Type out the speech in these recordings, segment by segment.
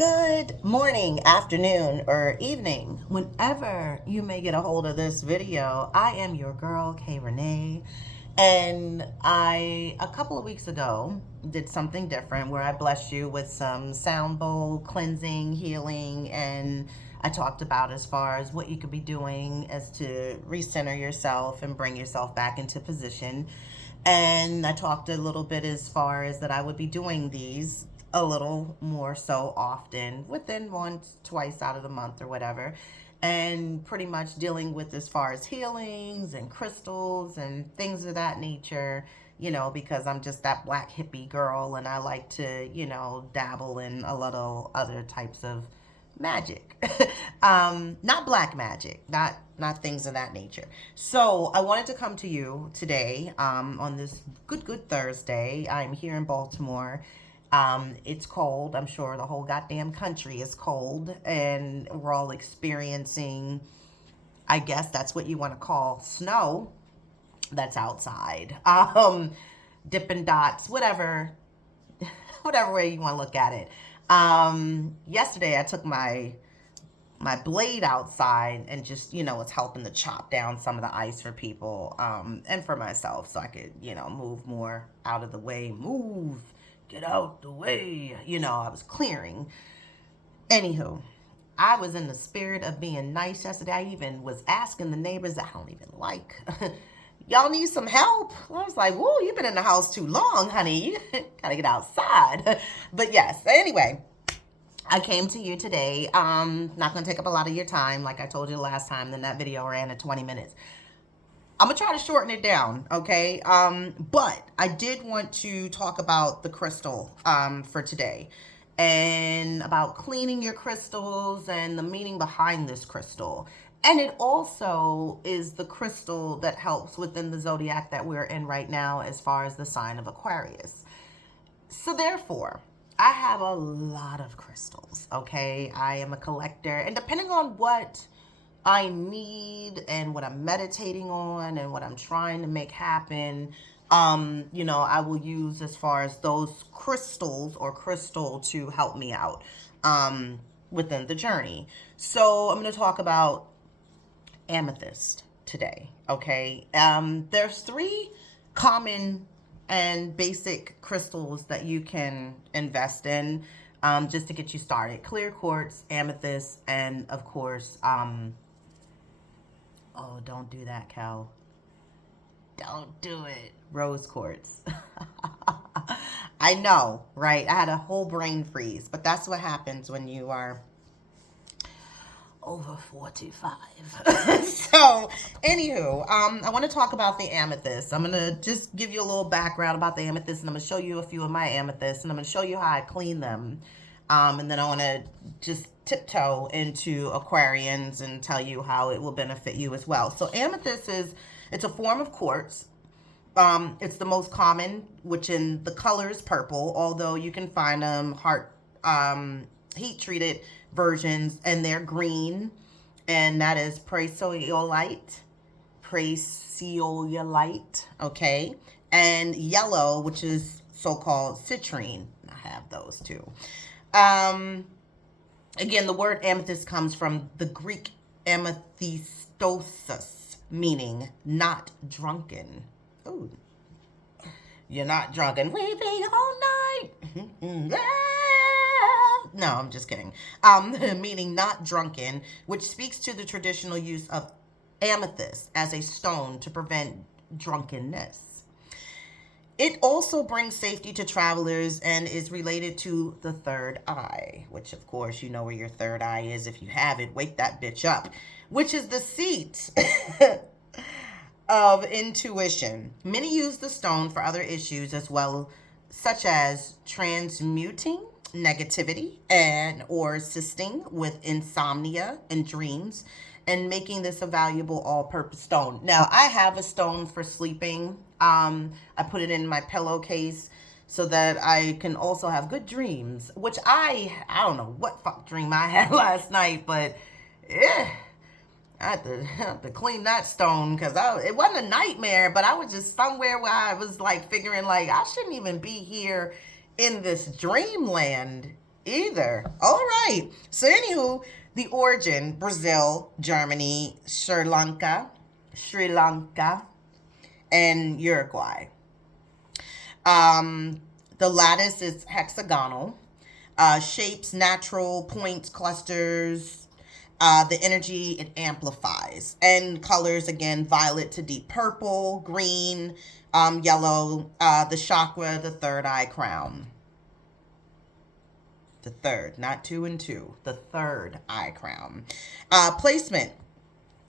Good morning, afternoon, or evening. Whenever you may get a hold of this video, I am your girl, Rene. And a couple of weeks ago, did something different where I blessed you with some sound bowl cleansing, healing, and I talked about as far as what you could be doing as to recenter yourself and bring yourself back into position. And I talked a little bit as far as that I would be doing these a little more so often, within once, twice out of the month or whatever. And pretty much dealing with as far as healings and crystals and things of that nature, because I'm just that black hippie girl and I like to, dabble in a little other types of magic. Not black magic, not things of that nature. So I wanted to come to you today on this good Thursday. I'm here in Baltimore. It's cold. I'm sure the whole goddamn country is cold, and we're all experiencing, I guess that's what you want to call snow that's outside. Dippin' Dots, whatever way you want to look at it. Yesterday I took my blade outside and just, it's helping to chop down some of the ice for people, and for myself, so I could, move more out of the way. Get out the way. I was clearing. Anywho, I was in the spirit of being nice yesterday. I even was asking the neighbors that I don't even like, y'all need some help? I was like, whoa, you've been in the house too long, honey. You gotta get outside. But yes, anyway, I came to you today. Not gonna take up a lot of your time. Like I told you the last time, then that video ran at 20 minutes. I'm gonna try to shorten it down, okay? But I did want to talk about the crystal for today, and about cleaning your crystals and the meaning behind this crystal. And it also is the crystal that helps within the zodiac that we're in right now as far as the sign of Aquarius. So therefore, I have a lot of crystals, okay? I am a collector, and depending on what I need and what I'm meditating on and what I'm trying to make happen, I will use as far as those crystals or crystal to help me out within the journey. So I'm going to talk about amethyst today, okay? There's three common and basic crystals that you can invest in just to get you started. Clear quartz, amethyst, and of course, oh, don't do that, Cal. Don't do it. Rose quartz. I know, right? I had a whole brain freeze, but that's what happens when you are over 45. So, anywho, I want to talk about the amethyst. I'm going to just give you a little background about the amethyst, and I'm going to show you a few of my amethysts, and I'm going to show you how I clean them. And then I want to just tiptoe into Aquarians and tell you how it will benefit you as well. So amethyst it's a form of quartz. It's the most common, which in the color is purple, although you can find them heat treated versions, and they're green, and that is praseolite, okay, and yellow, which is so-called citrine. I have those too. Again, the word amethyst comes from the Greek amethystosis, meaning not drunken. Ooh, you're not drunken. Weeping all night. No, I'm just kidding. Meaning not drunken, which speaks to the traditional use of amethyst as a stone to prevent drunkenness. It also brings safety to travelers and is related to the third eye, which of course you know where your third eye is. If you have it, wake that bitch up, which is the seat of intuition. Many use the stone for other issues as well, such as transmuting negativity or assisting with insomnia and dreams, and making this a valuable all-purpose stone. Now, I have a stone for sleeping. I put it in my pillowcase so that I can also have good dreams, which I don't know what fuck dream I had last night, but I had to clean that stone because it wasn't a nightmare, but I was just somewhere where I was like figuring like I shouldn't even be here in this dreamland Either. All right. So, anywho, the origin: Brazil, Germany, Sri Lanka, and Uruguay. Um, the lattice is hexagonal. Shapes, natural points, clusters. The energy it amplifies, and colors again: violet to deep purple, green, yellow. The chakra, the third eye crown. The third, not two and two. The third eye crown. Placement: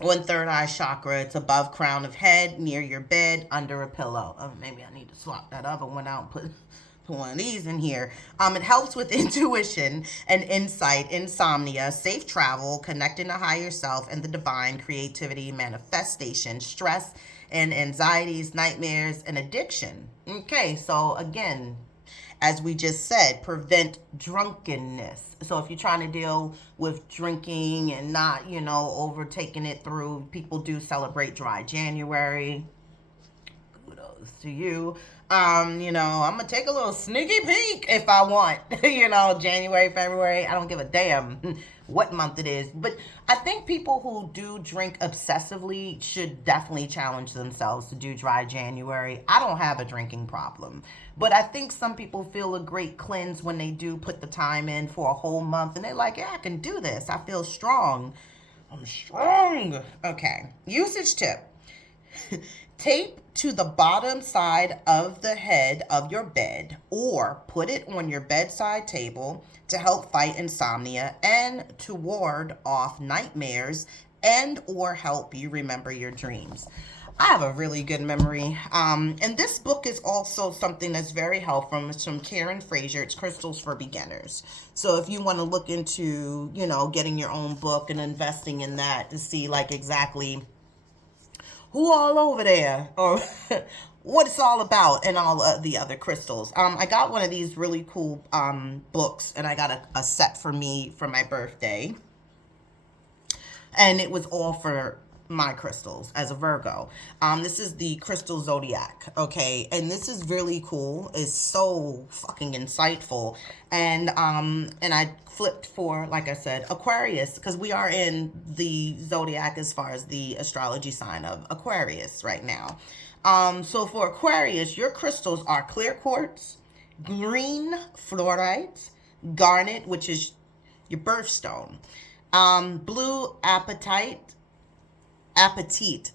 one third eye chakra. It's above crown of head, near your bed, under a pillow. Oh, maybe I need to swap that other one out and put one of these in here. It helps with intuition and insight, insomnia, safe travel, connecting to higher self and the divine, creativity, manifestation, stress and anxieties, nightmares, and addiction. Okay, so again, as we just said, prevent drunkenness. So if you're trying to deal with drinking and not, overtaking it through, people do celebrate dry January. Kudos to you. I'm gonna take a little sneaky peek if I want. January, February, I don't give a damn what month it is. But I think people who do drink obsessively should definitely challenge themselves to do dry January. I don't have a drinking problem, but I think some people feel a great cleanse when they do put the time in for a whole month, and they're like, yeah, I can do this. I feel strong. I'm strong. Okay. Usage tip. Tape to the bottom side of the head of your bed, or put it on your bedside table to help fight insomnia and to ward off nightmares and or help you remember your dreams. I have a really good memory. And this book is also something that's very helpful. It's from Karen Fraser. It's Crystals for Beginners. So if you want to look into, getting your own book and investing in that to see like exactly who all over there or what it's all about and all of the other crystals. I got one of these really cool books, and I got a set for me for my birthday, and it was all for my crystals as a Virgo. This is the Crystal Zodiac, okay, and this is really cool. It's so fucking insightful, and I flipped for, like I said, Aquarius, because we are in the zodiac as far as the astrology sign of Aquarius right now. So for Aquarius, your crystals are clear quartz, green fluorite, garnet, which is your birthstone, blue apatite.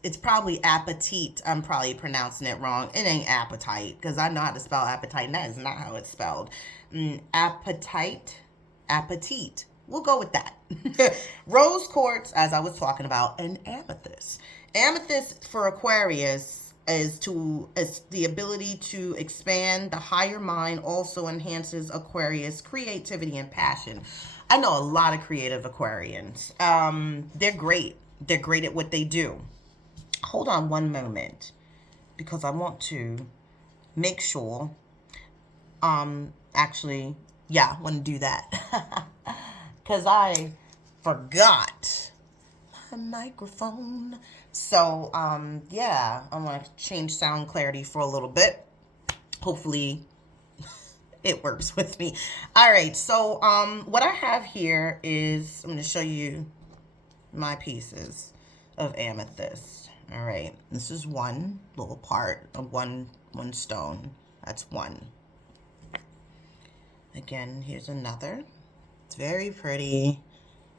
It's probably apatite. I'm probably pronouncing it wrong. It ain't appetite, because I know how to spell appetite, and that is not how it's spelled. Apatite. We'll go with that. Rose quartz, as I was talking about, and amethyst. Amethyst for Aquarius is the ability to expand the higher mind. Also enhances Aquarius creativity and passion. I know a lot of creative Aquarians. They're great. They're great at what they do. Hold on one moment, because I want to make sure. Actually, yeah, I want to do that. Because I forgot my microphone. So, yeah, I want to change sound clarity for a little bit. Hopefully it works with me. All right, so what I have here is, I'm going to show you my pieces of amethyst. All right, this is one little part of one stone. That's one. Again, here's another. It's very pretty.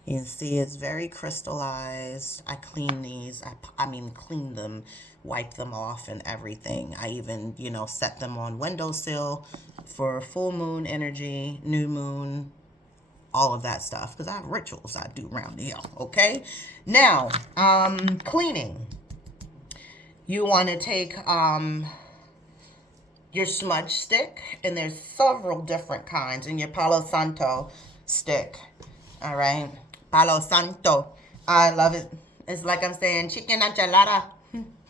You can see it's very crystallized. I clean these. I mean, clean them, wipe them off and everything. I even, set them on windowsill for full moon energy, new moon, all of that stuff, because I have rituals I do around here, okay? Now, cleaning. You want to take your smudge stick, and there's several different kinds, and your Palo Santo stick, all right? Palo Santo. I love it. It's like I'm saying chicken enchilada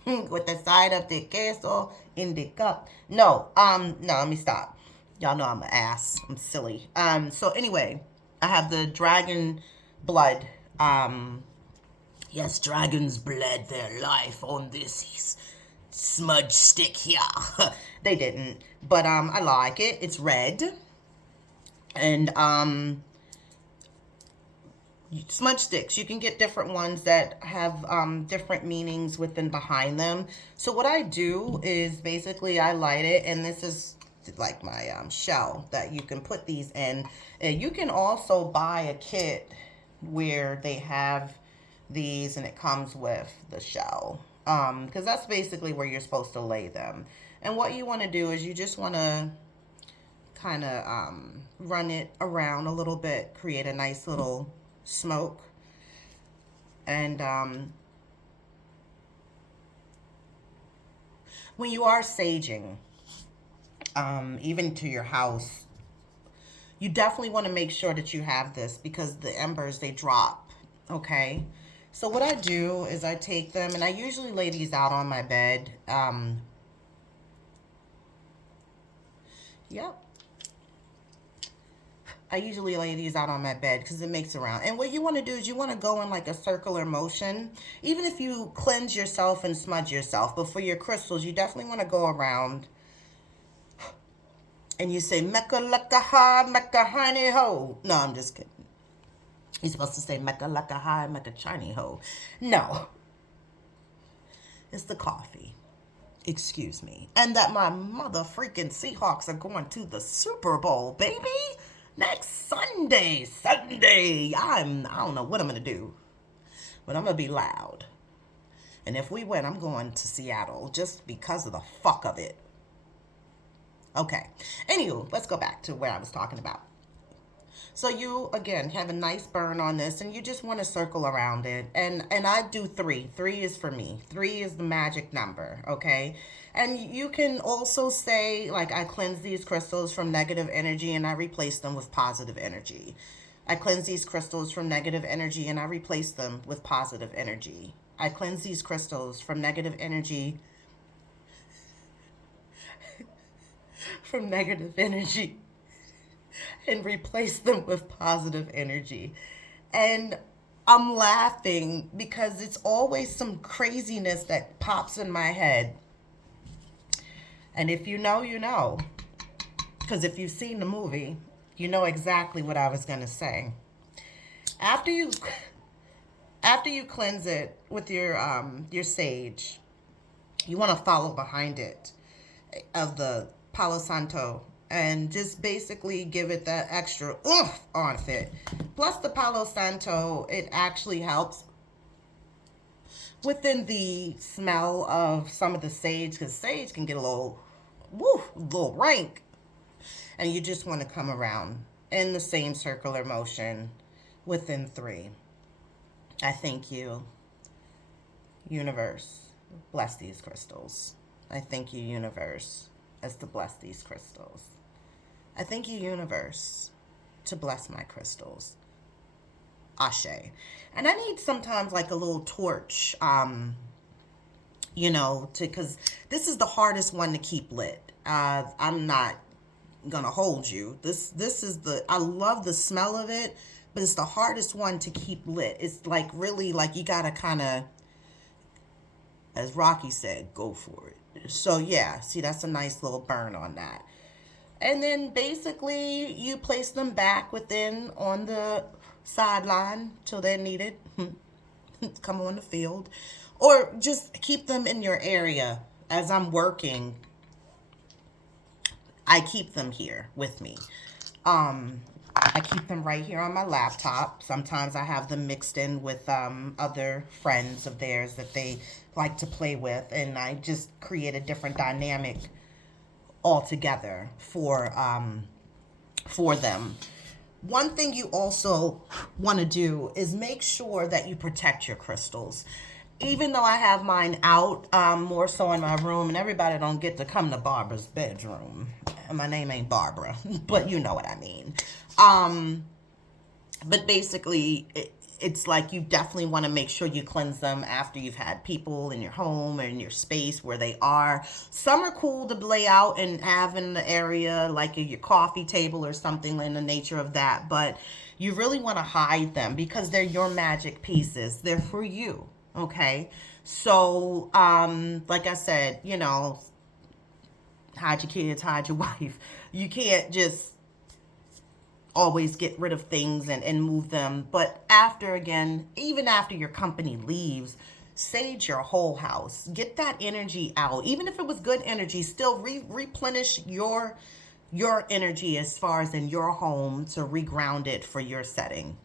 with the side of the queso in the cup. No, let me stop. Y'all know I'm an ass. I'm silly. So anyway, I have the dragon blood. Yes, dragons bled their life on this smudge stick here. They didn't, but I like it. It's red. And smudge sticks, you can get different ones that have different meanings within behind them. So what I do is basically I light it, and this is like my shell that you can put these in. And you can also buy a kit where they have these and it comes with the shell, because that's basically where you're supposed to lay them. And what you want to do is you just want to kind of run it around a little bit, create a nice little smoke. And when you are saging, even to your house, you definitely want to make sure that you have this because the embers, they drop. Okay. So what I do is I take them and I usually lay these out on my bed. Yep. I usually lay these out on my bed because it makes a round. And what you want to do is you want to go in like a circular motion. Even if you cleanse yourself and smudge yourself, but for your crystals, you definitely want to go around and you say, Mecca laka ha, Mecca honey ho. No, I'm just kidding. You're supposed to say, Mecca laka ha, Mecca Chinese ho. No, it's the coffee. Excuse me. And that my mother freaking Seahawks are going to the Super Bowl, baby. Next Sunday. I don't know what I'm going to do, but I'm going to be loud. And if we win, I'm going to Seattle just because of the fuck of it. Okay. Anywho, let's go back to where I was talking about. So you, again, have a nice burn on this, and you just want to circle around it. And I do 3. 3 is for me. 3 is the magic number, okay? And you can also say, like, I cleanse these crystals from negative energy, and I replace them with positive energy. I cleanse these crystals from negative energy, and I replace them with positive energy. I cleanse these crystals from negative energy, from negative energy, and replace them with positive energy. And I'm laughing because it's always some craziness that pops in my head. And if you know, you know. Because if you've seen the movie, you know exactly what I was going to say. After you cleanse it with your sage, you want to follow behind it of the Palo Santo and just basically give it that extra oomph on it. Plus the Palo Santo, it actually helps within the smell of some of the sage, because sage can get a little rank. And you just want to come around in the same circular motion within 3. I thank you, universe, bless these crystals. I thank you, universe, as to bless these crystals. I thank you, universe, to bless my crystals. Ashe. And I need sometimes like a little torch, because this is the hardest one to keep lit. I'm not gonna hold you. This is I love the smell of it, but it's the hardest one to keep lit. It's like really like you gotta kind of, as Rocky said, go for it. So yeah, see, that's a nice little burn on that. And then basically you place them back within on the sideline till they're needed. Come on the field. Or just keep them in your area. As I'm working, I keep them here with me. I keep them right here on my laptop. Sometimes I have them mixed in with other friends of theirs that they like to play with, and I just create a different dynamic altogether for them. One thing you also want to do is make sure that you protect your crystals. Even though I have mine out, more so in my room, and everybody don't get to come to Barbara's bedroom. And my name ain't Barbara, but you know what I mean. But basically, it's like you definitely want to make sure you cleanse them after you've had people in your home or in your space where they are. Some are cool to lay out and have in the area, like your coffee table or something in the nature of that. But you really want to hide them because they're your magic pieces. They're for you. Okay. So, like I said, hide your kids, hide your wife. You can't just always get rid of things and move them. But after, again, even after your company leaves, sage your whole house. Get that energy out. Even if it was good energy, still replenish your energy as far as in your home to reground it for your setting.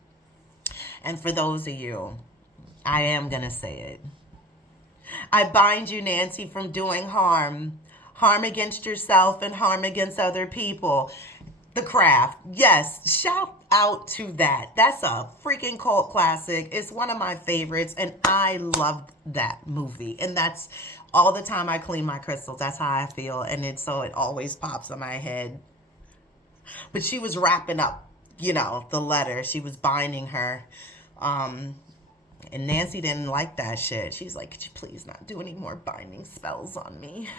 And for those of you, I am going to say it. I bind you, Nancy, from doing harm. Harm against yourself and harm against other people. The Craft. Yes, shout out to that. That's a freaking cult classic. It's one of my favorites, and I loved that movie. And that's all the time I clean my crystals. That's how I feel. And so it always pops in my head. But she was wrapping up, the letter. She was binding her. And Nancy didn't like that shit. She's like, could you please not do any more binding spells on me?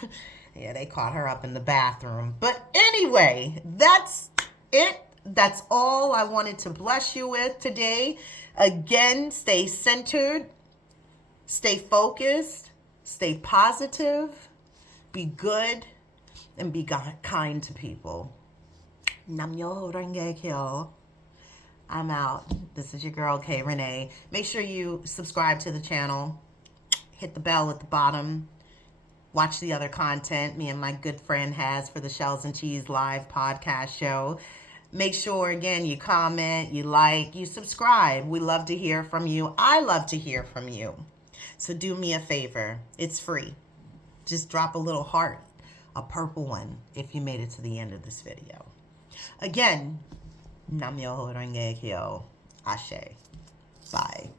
Yeah, they caught her up in the bathroom. But anyway, that's it. That's all I wanted to bless you with today. Again, stay centered, stay focused, stay positive, be good, and be kind to people. Namyo Renge Kyo. I'm out. This is your girl, Rene. Make sure you subscribe to the channel. Hit the bell at the bottom. Watch the other content me and my good friend has for the Shells and Cheese live podcast show. Make sure, again, you comment, you like, you subscribe. We love to hear from you. I love to hear from you. So do me a favor. It's free. Just drop a little heart, a purple one, if you made it to the end of this video. Again, Namyo Renge Kyo. Ashe. Bye.